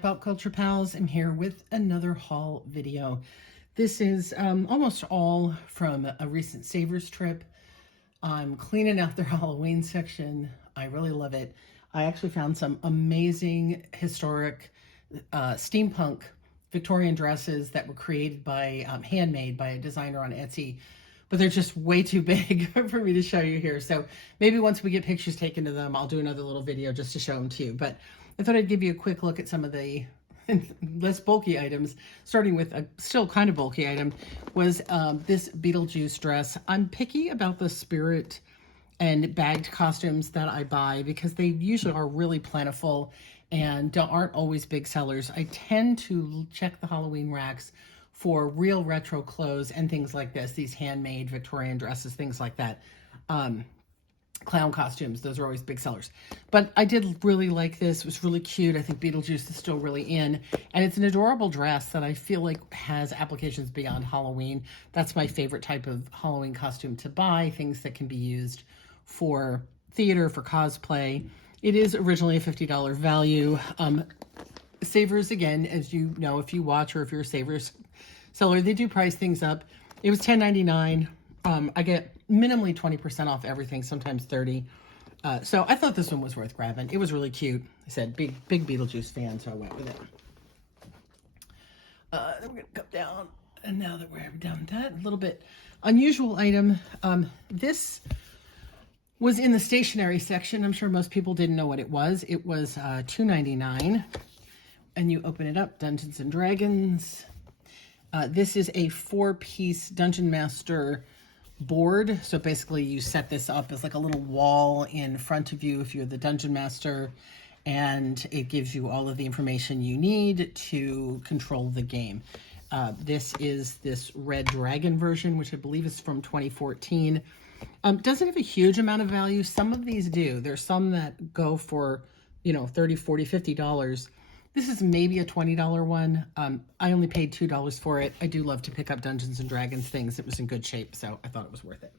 Pop Culture Pals. I'm here with another haul video. This is almost all from a recent Savers trip. I'm cleaning out their Halloween section. I really love it. I actually found some amazing historic steampunk Victorian dresses that were created by, handmade by a designer on Etsy. But they're just way too big for me to show you here. So maybe once we get pictures taken of them, I'll do another little video just to show them to you. But I thought I'd give you a quick look at some of the less bulky items. Starting with a still kind of bulky item was this Beetlejuice dress. I'm picky about the spirit and bagged costumes that I buy because they usually are really plentiful and aren't always big sellers. I tend to check the Halloween racks for real retro clothes and things like this, these handmade Victorian dresses, things like that. Clown costumes, those are always big sellers. But I did really like this. It was really cute. I think Beetlejuice is still really in. And it's an adorable dress that I feel like has applications beyond Halloween. That's my favorite type of Halloween costume to buy, things that can be used for theater, for cosplay. It is originally a $50 value. Savers, again, as you know, if you watch or if you're a Savers seller, they do price things up. It was $10.99. I get minimally 20% off everything, sometimes 30. So I thought this one was worth grabbing. It was really cute. I said, big Beetlejuice fan, so I went with it. Then we're gonna come down, and now that we're done with that, a little bit unusual item. This was in the stationery section. I'm sure most people didn't know what it was. It was $2.99, and you open it up, Dungeons and Dragons. This is a 4-piece Dungeon Master board. So basically you set this up as like a little wall in front of you if you're the Dungeon Master, and it gives you all of the information you need to control the game. This is this Red Dragon version, which I believe is from 2014. Doesn't have a huge amount of value. Some of these do. There's some that go for, you know, $30, $40, $50. This is maybe a $20 one. I only paid $2 for it. I do love to pick up Dungeons and Dragons things. It was in good shape, so I thought it was worth it.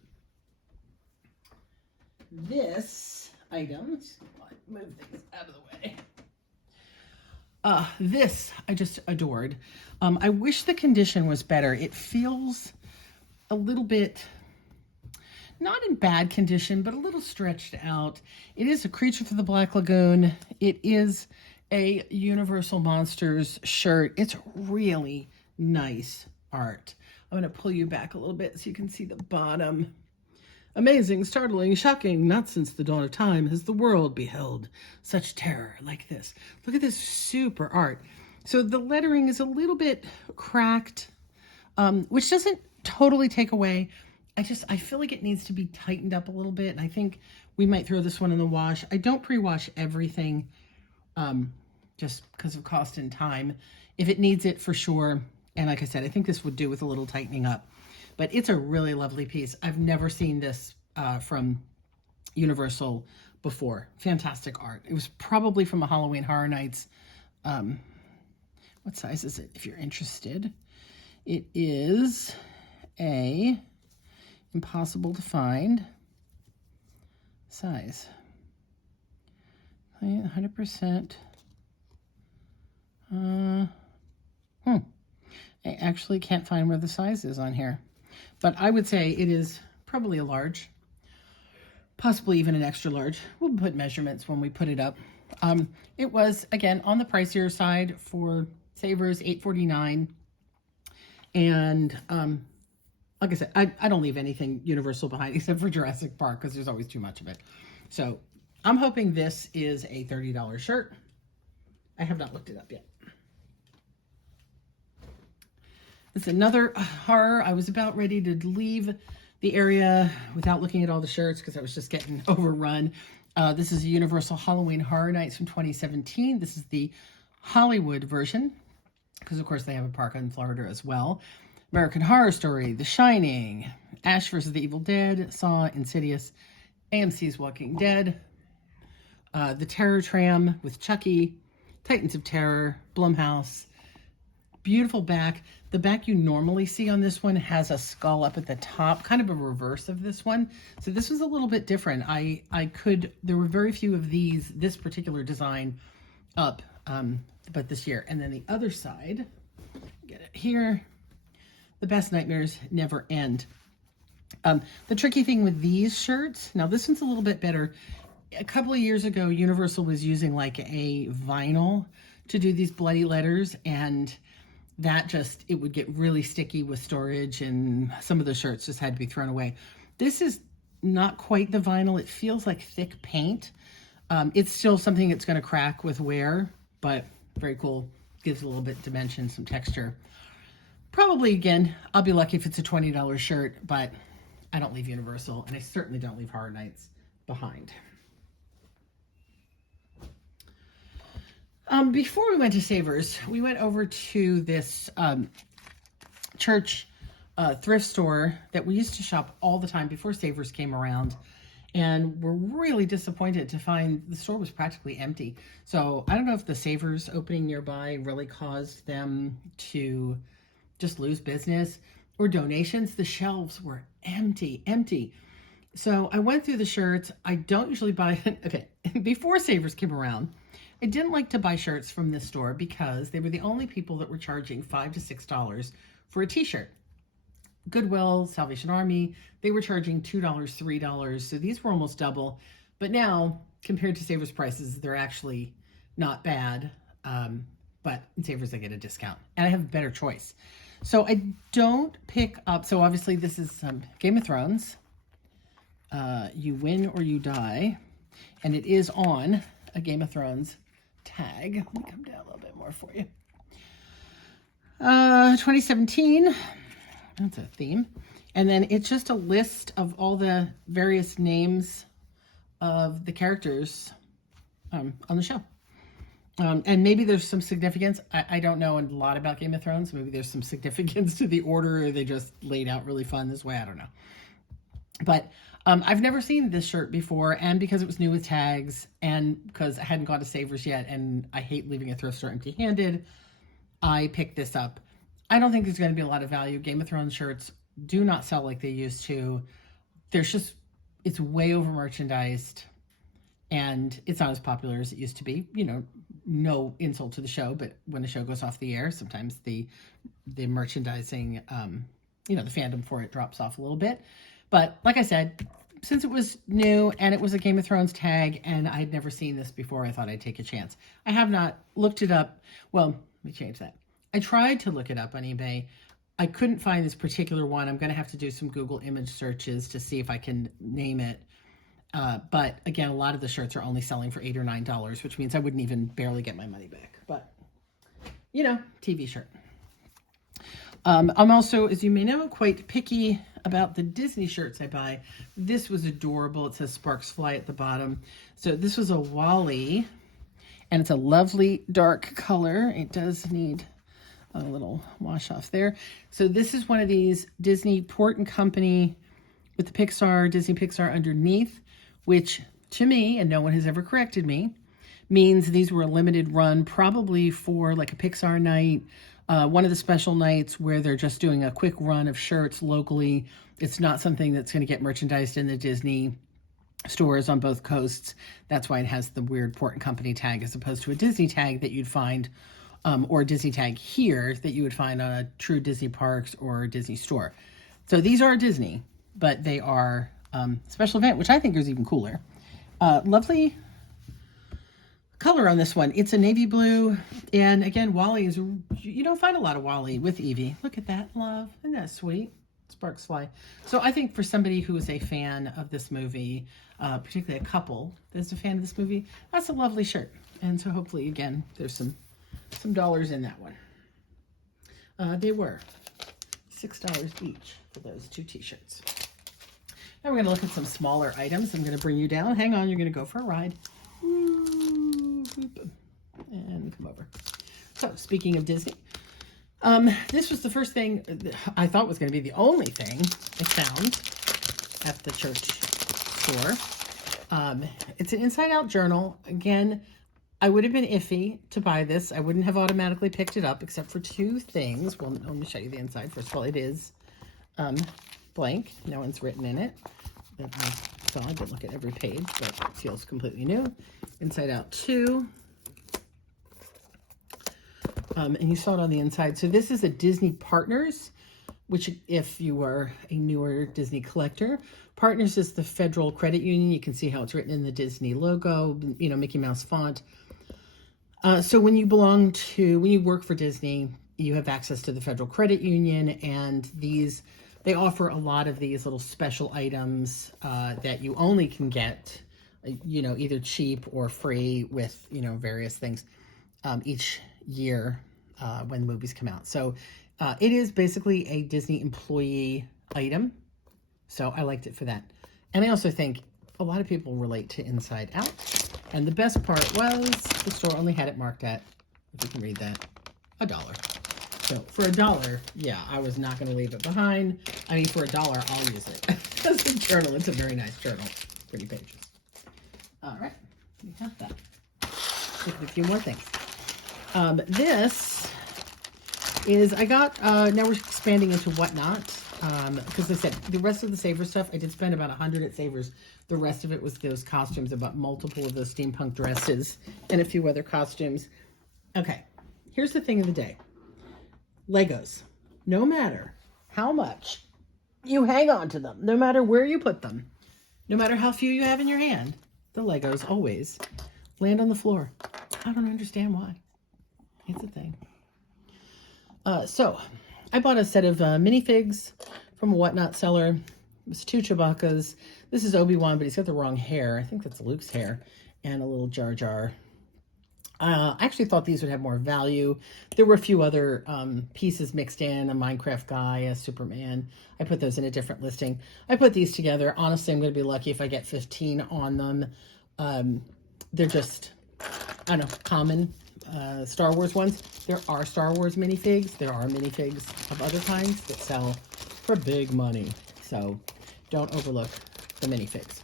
This item, let's move things out of the way. This I just adored. I wish the condition was better. It feels a little bit, not in bad condition, but a little stretched out. It is a Creature from the Black Lagoon. It is a Universal Monsters shirt. It's really nice art. I'm going to pull you back a little bit so you can see the bottom. Amazing, startling, shocking, not since the dawn of time has the world beheld such terror like this. Look at this super art. So the lettering is a little bit cracked, which doesn't totally take away. I feel like it needs to be tightened up a little bit. And I think we might throw this one in the wash. I don't pre-wash everything, just because of cost and time. If it needs it, for sure. And like I said, I think this would do with a little tightening up. But it's a really lovely piece. I've never seen this from Universal before. Fantastic art. It was probably from a Halloween Horror Nights. What size is it, if you're interested? It is a impossible to find size. 100%. I actually can't find where the size is on here, but I would say it is probably a large, possibly even an extra large. We'll put measurements when we put it up. It was, again, on the pricier side for Savers, $8.49. And like I said, I don't leave anything Universal behind except for Jurassic Park because there's always too much of it. So I'm hoping this is a $30 shirt. I have not looked it up yet. It's another horror. I was about ready to leave the area without looking at all the shirts because I was just getting overrun. This is a Universal Halloween Horror Nights from 2017. This is the Hollywood version because, of course, they have a park in Florida as well. American Horror Story, The Shining, Ash vs. the Evil Dead, Saw, Insidious, AMC's Walking Dead, The Terror Tram with Chucky, Titans of Terror, Blumhouse. Beautiful back. The back you normally see on this one has a skull up at the top, kind of a reverse of this one. So this was a little bit different. There were very few of this particular design up but this year. And then the other side, get it here. The best nightmares never end. The tricky thing with these shirts, now this one's a little bit better. A couple of years ago, Universal was using like a vinyl to do these bloody letters, and that just, it would get really sticky with storage, and some of the shirts just had to be thrown away. This is not quite the vinyl. It feels like thick paint. It's still something that's going to crack with wear, but very cool. Gives a little bit dimension, some texture. Probably, again, I'll be lucky if it's a $20 shirt, but I don't leave Universal, and I certainly don't leave Horror Nights behind. Before we went to Savers, we went over to this church thrift store that we used to shop all the time before Savers came around, and we're really disappointed to find the store was practically empty. So I don't know if the Savers opening nearby really caused them to just lose business or donations. The shelves were empty. So I went through the shirts. I don't usually buy it. Okay, before Savers came around, I didn't like to buy shirts from this store because they were the only people that were charging $5 to $6 for a t-shirt. Goodwill, Salvation Army, they were charging $2, $3. So these were almost double. But now, compared to Savers prices, they're actually not bad. But in Savers, I get a discount. And I have a better choice. So I don't pick up, so obviously this is Game of Thrones. You win or you die. And it is on a Game of Thrones tag. Let me come down a little bit more for you. 2017, that's a theme. And then it's just a list of all the various names of the characters on the show. And maybe there's some significance. I don't know a lot about Game of Thrones. Maybe there's some significance to the order, or they just laid out really fun this way. I don't know. But I've never seen this shirt before, and because it was new with tags, and because I hadn't gone to Savers yet, and I hate leaving a thrift store empty-handed, I picked this up. I don't think there's going to be a lot of value. Game of Thrones shirts do not sell like they used to. It's way over merchandised, and it's not as popular as it used to be. You know, no insult to the show, but when the show goes off the air, sometimes the merchandising, the fandom for it drops off a little bit. But like I said, since it was new and it was a Game of Thrones tag and I'd never seen this before, I thought I'd take a chance. I have not looked it up. Well, let me change that. I tried to look it up on eBay. I couldn't find this particular one. I'm going to have to do some Google image searches to see if I can name it. But again, a lot of the shirts are only selling for $8 or $9, which means I wouldn't even barely get my money back. But, TV shirt. I'm also, as you may know, quite picky about the Disney shirts I buy. This was adorable. It says Sparks Fly at the bottom. So this was a Wally, and it's a lovely dark color. It does need a little wash off there. So this is one of these Disney Port and Company with the Disney Pixar underneath, which to me, and no one has ever corrected me, means these were a limited run, probably for like a Pixar night, one of the special nights where they're just doing a quick run of shirts locally. It's not something that's going to get merchandised in the Disney stores on both coasts. That's why it has the weird Port and Company tag as opposed to a Disney tag that you'd find, or a Disney tag here that you would find on a true Disney Parks or Disney store. So these are Disney, but they are special event, which I think is even cooler. Lovely color on this one. It's a navy blue, and again, Wally is, you don't find a lot of Wally with Evie. Look at that, love. Isn't that sweet? Sparks Fly. So I think for somebody who is a fan of this movie, particularly a couple that's a fan of this movie, that's a lovely shirt. And so hopefully, again, there's some dollars in that one. They were $6 each for those two t-shirts. Now we're going to look at some smaller items. I'm going to bring you down. Hang on, you're going to go for a ride. And come over. So speaking of Disney, this was the first thing I thought was going to be the only thing I found at the church store. It's an inside-out journal. Again, I would have been iffy to buy this. I wouldn't have automatically picked it up except for two things. Well, let me show you the inside. First of all, it is blank. No one's written in it. So I didn't look at every page, but it feels completely new. Inside out 2. and you saw it on the inside. So this is a Disney Partners, which if you are a newer Disney collector, Partners is the federal credit union. You can see how it's written in the Disney logo, you know, Mickey Mouse font. So when you work for Disney, you have access to the federal credit union, and they offer a lot of these little special items that you only can get, you know, either cheap or free with, you know, various things each year when movies come out. So it is basically a Disney employee item. So I liked it for that. And I also think a lot of people relate to Inside Out. And the best part was the store only had it marked at, if you can read that, $1. So for $1, yeah, I was not going to leave it behind. I mean, for $1, I'll use it as a journal. It's a very nice journal. Pretty pages. All right, we have that. Look at a few more things. This is, I got, now we're expanding into Whatnot. Because I said, the rest of the Savers stuff, I did spend about $100 at Savers. The rest of it was those costumes. I bought multiple of those steampunk dresses and a few other costumes. Okay, here's the thing of the day. Legos. No matter how much you hang on to them, no matter where you put them, no matter how few you have in your hand, the Legos always land on the floor. I don't understand why. It's a thing. So, I bought a set of minifigs from a Whatnot seller. It was 2 Chewbacca's. This is Obi-Wan, but he's got the wrong hair. I think that's Luke's hair. And a little Jar Jar. I actually thought these would have more value. There were a few other pieces mixed in. A Minecraft guy, a Superman. I put those in a different listing. I put these together. Honestly, I'm going to be lucky if I get 15 on them. They're just, I don't know, common Star Wars ones. There are Star Wars minifigs. There are minifigs of other kinds that sell for big money. So don't overlook the minifigs.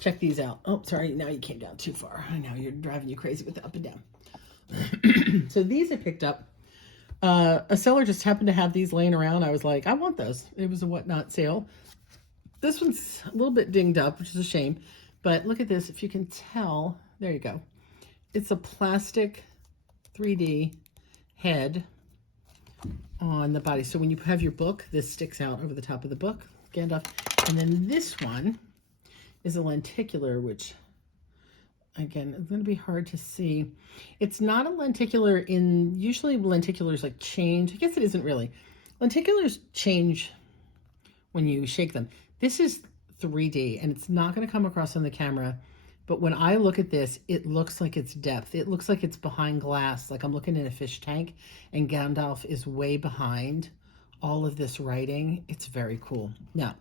Check these out. Oh, sorry. Now you came down too far. I know you're driving you crazy with the up and down. So these I picked up. A seller just happened to have these laying around. I was like, I want those. It was a Whatnot sale. This one's a little bit dinged up, which is a shame. But look at this. If you can tell, there you go. It's a plastic 3D head on the body. So when you have your book, this sticks out over the top of the book, Gandalf. And then this one is a lenticular, which, again, it's going to be hard to see. It's not a lenticular in, usually lenticulars like change. I guess it isn't really. Lenticulars change when you shake them. This is 3D, and it's not going to come across on the camera. But when I look at this, it looks like it's depth. It looks like it's behind glass, like I'm looking in a fish tank, and Gandalf is way behind all of this writing. It's very cool. Now,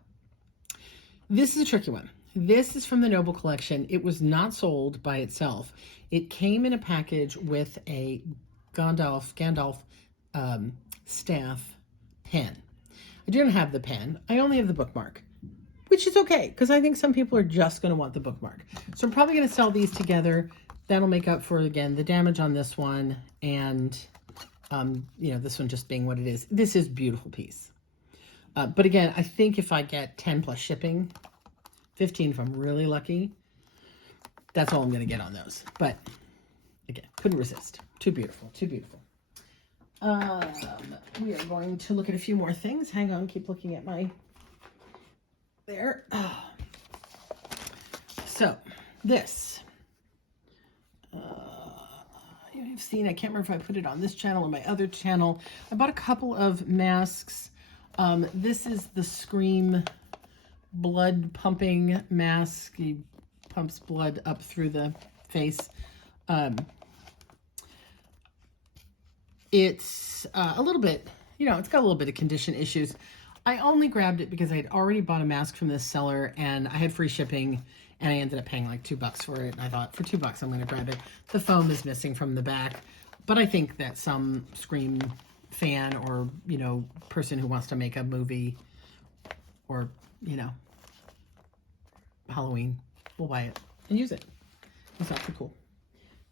this is a tricky one. This is from the Noble Collection. It was not sold by itself. It came in a package with a Gandalf staff pen. I don't have the pen. I only have the bookmark, which is okay, because I think some people are just going to want the bookmark. So I'm probably going to sell these together. That'll make up for, again, the damage on this one, and, you know, this one just being what it is. This is a beautiful piece. But again, I think if I get 10 plus shipping, 15 if I'm really lucky, that's all I'm going to get on those. But, again, couldn't resist. Too beautiful, too beautiful. We are going to look at a few more things. Hang on, keep looking at my... There. So this you've seen, I can't remember if I put it on this channel or my other channel. I bought a couple of masks. This is the Scream blood pumping mask. He pumps blood up through the face. It's a little bit, you know, it's got a little bit of condition issues. I only grabbed it because I had already bought a mask from this seller, and I had free shipping, and I ended up paying like $2 for it. And I thought, for $2, I'm going to grab it. The foam is missing from the back, but I think that some Scream fan or, you know, person who wants to make a movie or, you know, Halloween will buy it and use it. It's not too cool.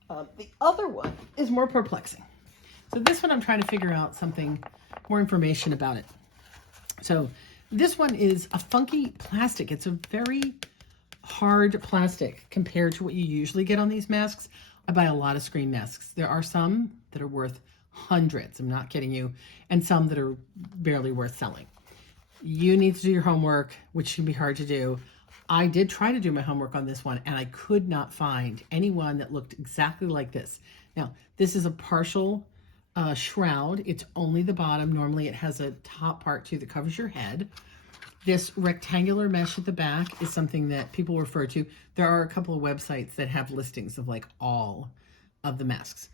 The other one is more perplexing. So this one, I'm trying to figure out something, more information about it. So this one is a funky plastic. It's a very hard plastic compared to what you usually get on these masks. I buy a lot of screen masks. There are some that are worth hundreds, I'm not kidding you, and some that are barely worth selling. You need to do your homework, which can be hard to do. I did try to do my homework on this one, and I could not find anyone that looked exactly like this. Now, this is a partial shroud. It's only the bottom. Normally it has a top part too that covers your head. This rectangular mesh at the back is something that people refer to. There are a couple of websites that have listings of like all of the masks.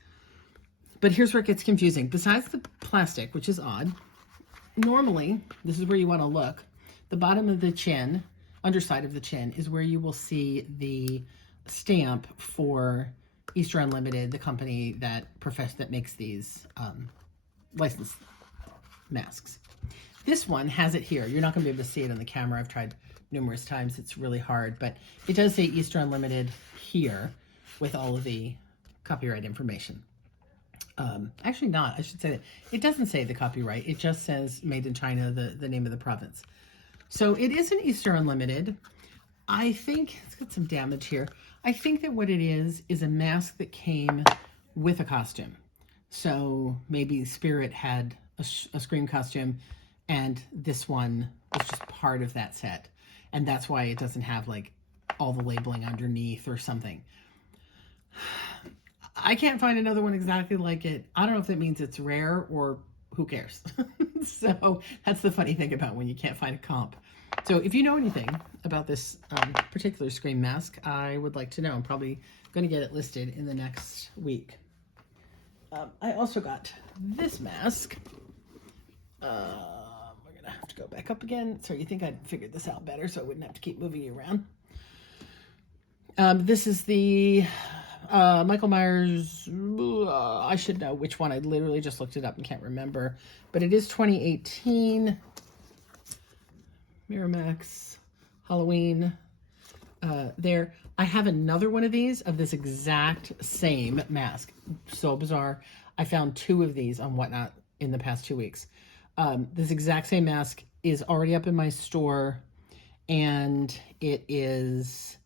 But here's where it gets confusing. Besides the plastic, which is odd, normally, this is where you want to look, the bottom of the chin, underside of the chin, is where you will see the stamp for Easter Unlimited, the company that makes these licensed masks. This one has it here. You're not going to be able to see it on the camera. I've tried numerous times. It's really hard, but it does say Easter Unlimited here with all of the copyright information. Actually not, I should say that. It doesn't say the copyright. It just says made in China, the name of the province. So it is an Easter Unlimited. I think, it's got some damage here. I think that what it is a mask that came with a costume. So maybe Spirit had a Scream costume, and this one was just part of that set. And that's why it doesn't have like all the labeling underneath or something. I can't find another one exactly like it. I don't know if that means it's rare or who cares. So that's the funny thing about when you can't find a comp. So if you know anything about this particular Scream mask, I would like to know. I'm probably going to get it listed in the next week. I also got this mask. We're going to have to go back up again. So you think I'd figured this out better so I wouldn't have to keep moving you around. This is the Michael Myers, I should know which one. I literally just looked it up and can't remember. But it is 2018. Miramax, Halloween. There. I have another one of these of this exact same mask. So bizarre. I found 2 of these on Whatnot in the past 2 weeks. This exact same mask is already up in my store. And it is...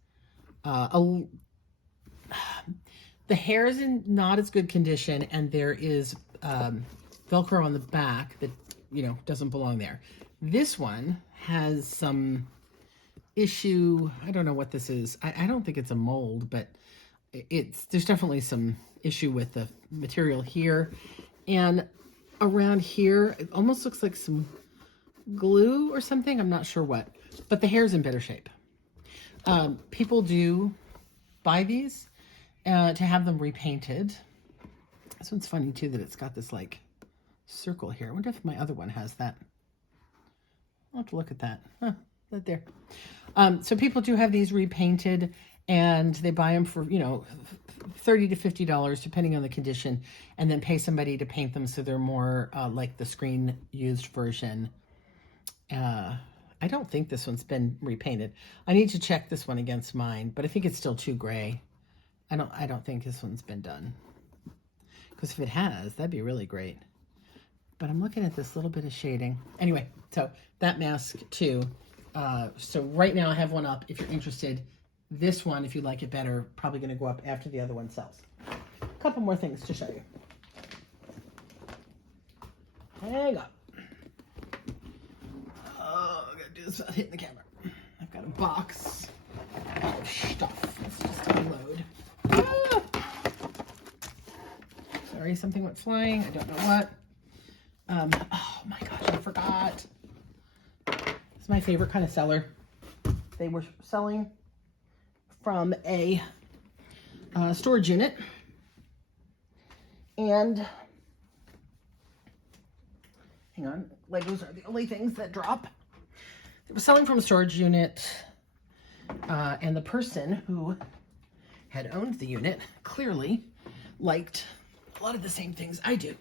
the hair is in not as good condition, and there is Velcro on the back that, you know, doesn't belong there. This one has some issue. I don't know what this is. I don't think it's a mold, but there's definitely some issue with the material here. And around here, it almost looks like some glue or something. I'm not sure what, but the hair's in better shape. People do buy these to have them repainted. This one's funny too that it's got this like circle here. I wonder if my other one has that. I'll have to look at that. Huh, right there. So people do have these repainted, and they buy them for, you know, $30 to $50 depending on the condition, and then pay somebody to paint them so they're more like the screen used version. I don't think this one's been repainted. I need to check this one against mine, but I think it's still too gray. I don't think this one's been done. Because if it has, that'd be really great. But I'm looking at this little bit of shading. Anyway, so that mask too. So right now I have one up if you're interested. This one, if you like it better, probably going to go up after the other one sells. A couple more things to show you. Hang on. Oh, I'm going to do this without hitting the camera. I've got a box of stuff. Let's just unload. Ah! Sorry, something went flying. I don't know what. Oh my gosh, I forgot. It's my favorite kind of seller. They were selling from a storage unit. And hang on, Legos are the only things that drop. They were selling from a storage unit, and the person who had owned the unit clearly liked a lot of the same things I do.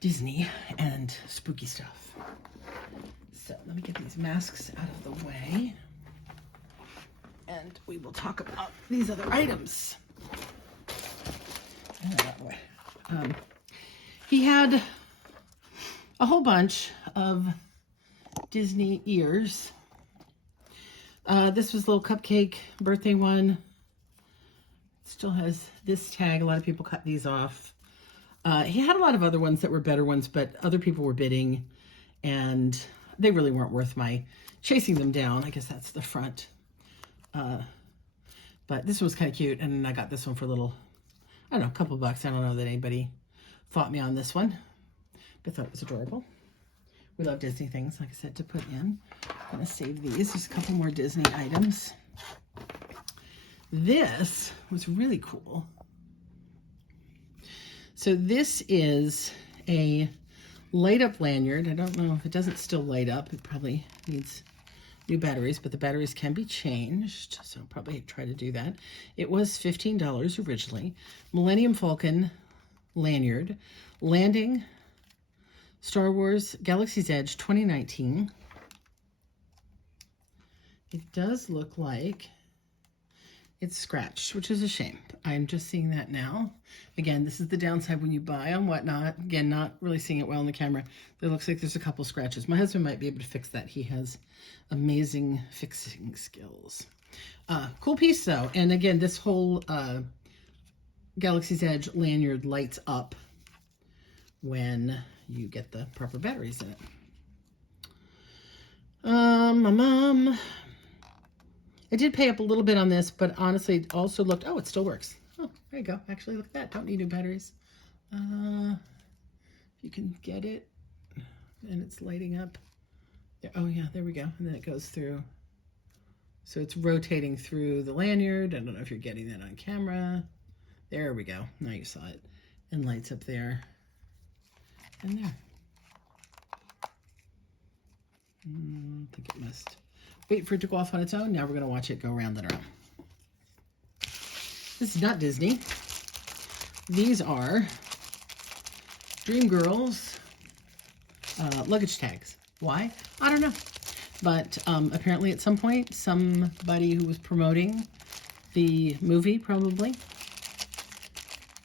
Disney and spooky stuff. So let me get these masks out of the way, and we will talk about these other items. That way. He had a whole bunch of Disney ears. This was a little cupcake birthday one. Still has this tag. A lot of people cut these off. He had a lot of other ones that were better ones, but other people were bidding, and they really weren't worth my chasing them down. I guess that's the front. But this was kind of cute, and I got this one for a little, I don't know, a couple bucks. I don't know that anybody fought me on this one, but thought it was adorable. We love Disney things, like I said, to put in. I'm going to save these. There's a couple more Disney items. This was really cool. So this is a light up lanyard. I don't know if it doesn't still light up. It probably needs new batteries, but the batteries can be changed. So I'll probably try to do that. It was $15 originally. Millennium Falcon lanyard. Landing Star Wars Galaxy's Edge 2019. It does look like it's scratched, which is a shame. I'm just seeing that now. Again, this is the downside when you buy on Whatnot. Again, not really seeing it well on the camera. It looks like there's a couple scratches. My husband might be able to fix that. He has amazing fixing skills. Cool piece though. And again, this whole Galaxy's Edge lanyard lights up when you get the proper batteries in it. I did pay up a little bit on this, but honestly, it also looked, oh, it still works. Oh, there you go. Actually, look at that. Don't need new batteries. If you can get it, and it's lighting up. There, oh, yeah, there we go. And then it goes through. So it's rotating through the lanyard. I don't know if you're getting that on camera. There we go. Now you saw it. And lights up there and there. I think it must wait for it to go off on its own. Now we're going to watch it go around and around. This is not Disney. These are Dreamgirls luggage tags. Why? I don't know. But apparently at some point, somebody who was promoting the movie probably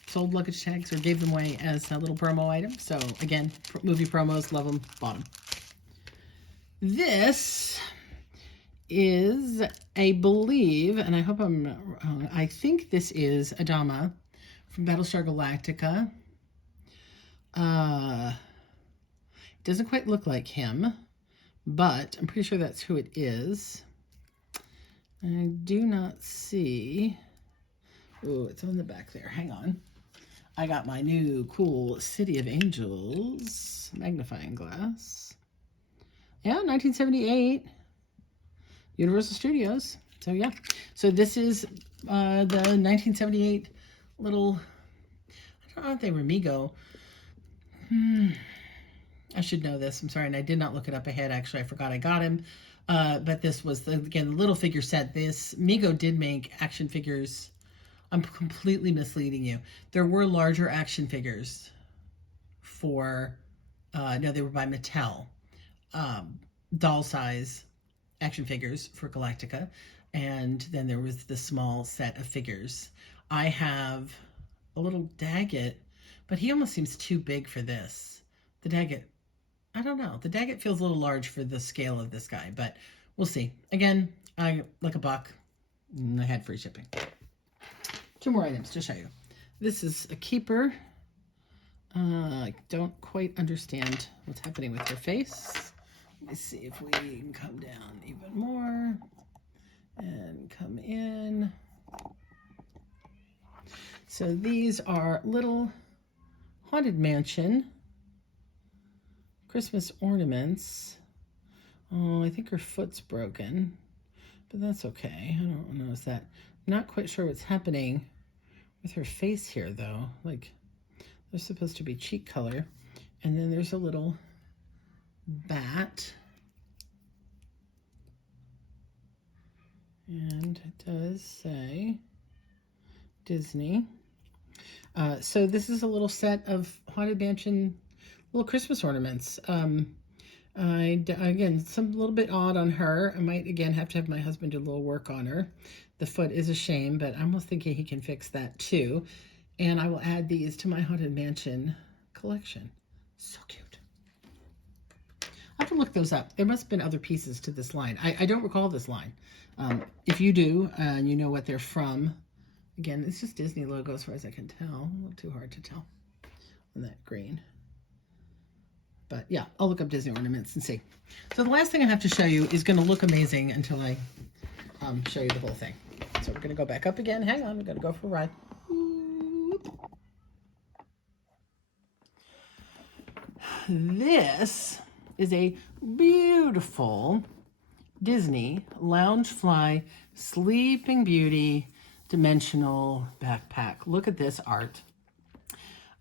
sold luggage tags or gave them away as a little promo item. So again, movie promos, love them, bought them. This is, I believe, and I hope I'm not wrong, I think this is Adama from Battlestar Galactica. Doesn't quite look like him, but I'm pretty sure that's who it is. I do not see. Oh, it's on the back there. Hang on. I got my new cool City of Angels magnifying glass. Yeah, 1978. Universal Studios. So yeah. So this is the 1978 little, I don't know if they were Mego. I should know this. I'm sorry, and I did not look it up ahead. Actually, I forgot I got him. But this was, again, the little figure set. This Mego did make action figures. I'm completely misleading you. There were larger action figures for, no, they were by Mattel. Doll size action figures for Galactica. And then there was the small set of figures. I have a little Daggett, but he almost seems too big for this. The Daggett, I don't know. The Daggett feels a little large for the scale of this guy, but we'll see. Again, I like $1 and I had free shipping. 2 more items to show you. This is a keeper. I don't quite understand what's happening with her face. Let me see if we can come down even more and come in. So these are little Haunted Mansion Christmas ornaments. Oh, I think her foot's broken, but that's okay. I don't notice that. I'm not quite sure what's happening with her face here, though. Like, there's supposed to be cheek color. And then there's a little bat. And it does say Disney. So this is a little set of Haunted Mansion little Christmas ornaments. Again, some a little bit odd on her. I might, again, have to have my husband do a little work on her. The foot is a shame, but I'm almost thinking he can fix that too. And I will add these to my Haunted Mansion collection. So cute. I have to look those up. There must have been other pieces to this line. I don't recall this line. If you do, and you know what they're from, Again, it's just Disney logo as far as I can tell. A little too hard to tell on that green. But yeah, I'll look up Disney ornaments and see. So the last thing I have to show you is going to look amazing until I show you the whole thing. So we're going to go back up again. Hang on, we're going to go for a ride. This is a beautiful Disney Loungefly Sleeping Beauty dimensional backpack. Look at this art.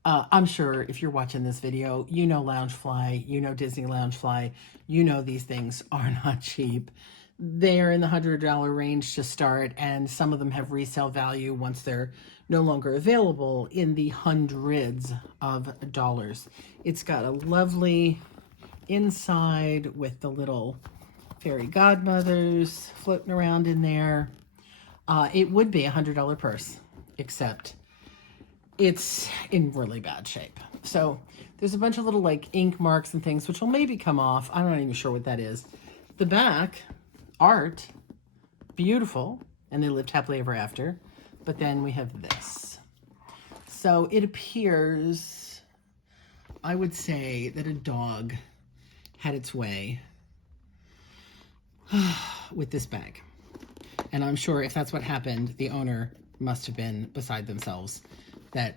I'm sure if you're watching this video, you know Loungefly, you know Disney Loungefly, you know these things are not cheap. They are in the $100 range to start, and some of them have resale value once they're no longer available in the hundreds of dollars. It's got a lovely inside with the little fairy godmothers floating around in there. It would be a $100 purse, except it's in really bad shape. So there's a bunch of little like ink marks and things, which will maybe come off. I'm not even sure what that is. The back art, beautiful, and they lived happily ever after. But then we have this. So it appears, I would say, that a dog had its way with this bag. And I'm sure if that's what happened, the owner must have been beside themselves that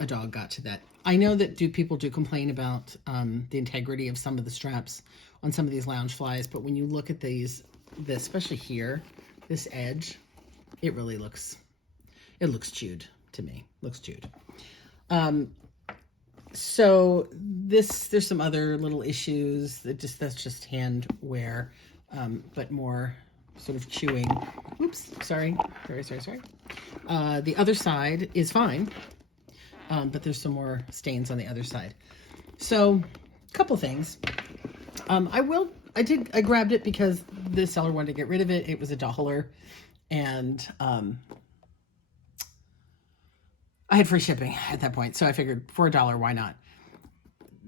a dog got to that. I know that people do complain about the integrity of some of the straps on some of these Loungeflies, but when you look at these, especially here, this edge, it really looks chewed to me. Looks chewed. So there's some other little issues that's just hand wear, but more sort of chewing. Oops, sorry. The other side is fine, but there's some more stains on the other side. So a couple things. I grabbed it because the seller wanted to get rid of it. It was $1, and I had free shipping at that point, so I figured for $1, why not?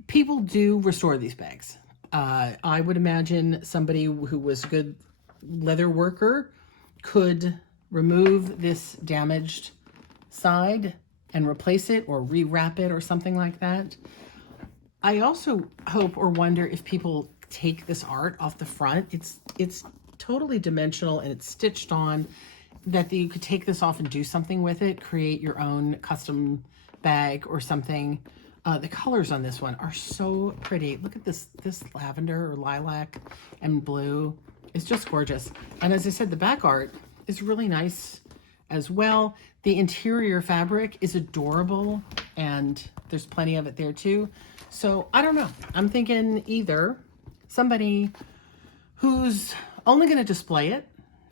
People do restore these bags. I would imagine somebody who was a good leather worker could remove this damaged side and replace it or rewrap it or something like that. I also hope or wonder if people take this art off the front. It's totally dimensional and it's stitched on, that you could take this off and do something with it, create your own custom bag or something. The colors on this one are so pretty. Look at this lavender or lilac and blue. It's just gorgeous. And as I said, the back art is really nice as well. The interior fabric is adorable, and there's plenty of it there too. So I don't know. I'm thinking either somebody who's only going to display it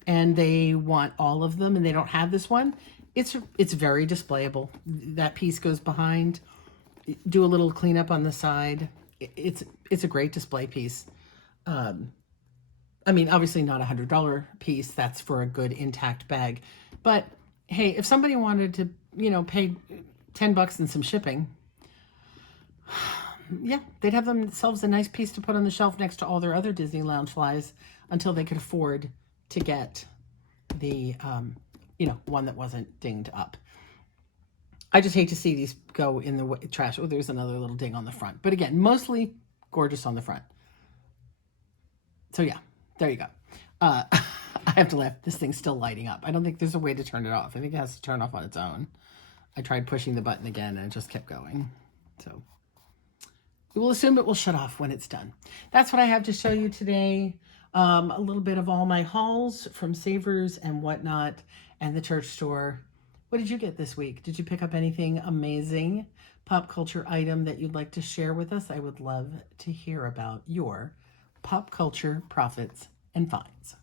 and they want all of them and they don't have this one. It's very displayable. That piece goes behind. Do a little cleanup on the side. It's a great display piece. I mean, obviously not a $100 piece. That's for a good intact bag. But hey, if somebody wanted to, pay $10 and some shipping, yeah, they'd have themselves a nice piece to put on the shelf next to all their other Disney Loungeflies until they could afford to get the, one that wasn't dinged up. I just hate to see these go in the trash. Oh, there's another little ding on the front. But again, mostly gorgeous on the front. So yeah, there you go. I have to laugh. This thing's still lighting up. I don't think there's a way to turn it off. I think it has to turn off on its own. I tried pushing the button again and it just kept going. So we will assume it will shut off when it's done. That's what I have to show you today. A little bit of all my hauls from Savers and whatnot and the church store. What did you get this week? Did you pick up anything amazing pop culture item that you'd like to share with us? I would love to hear about your pop culture profits and finds.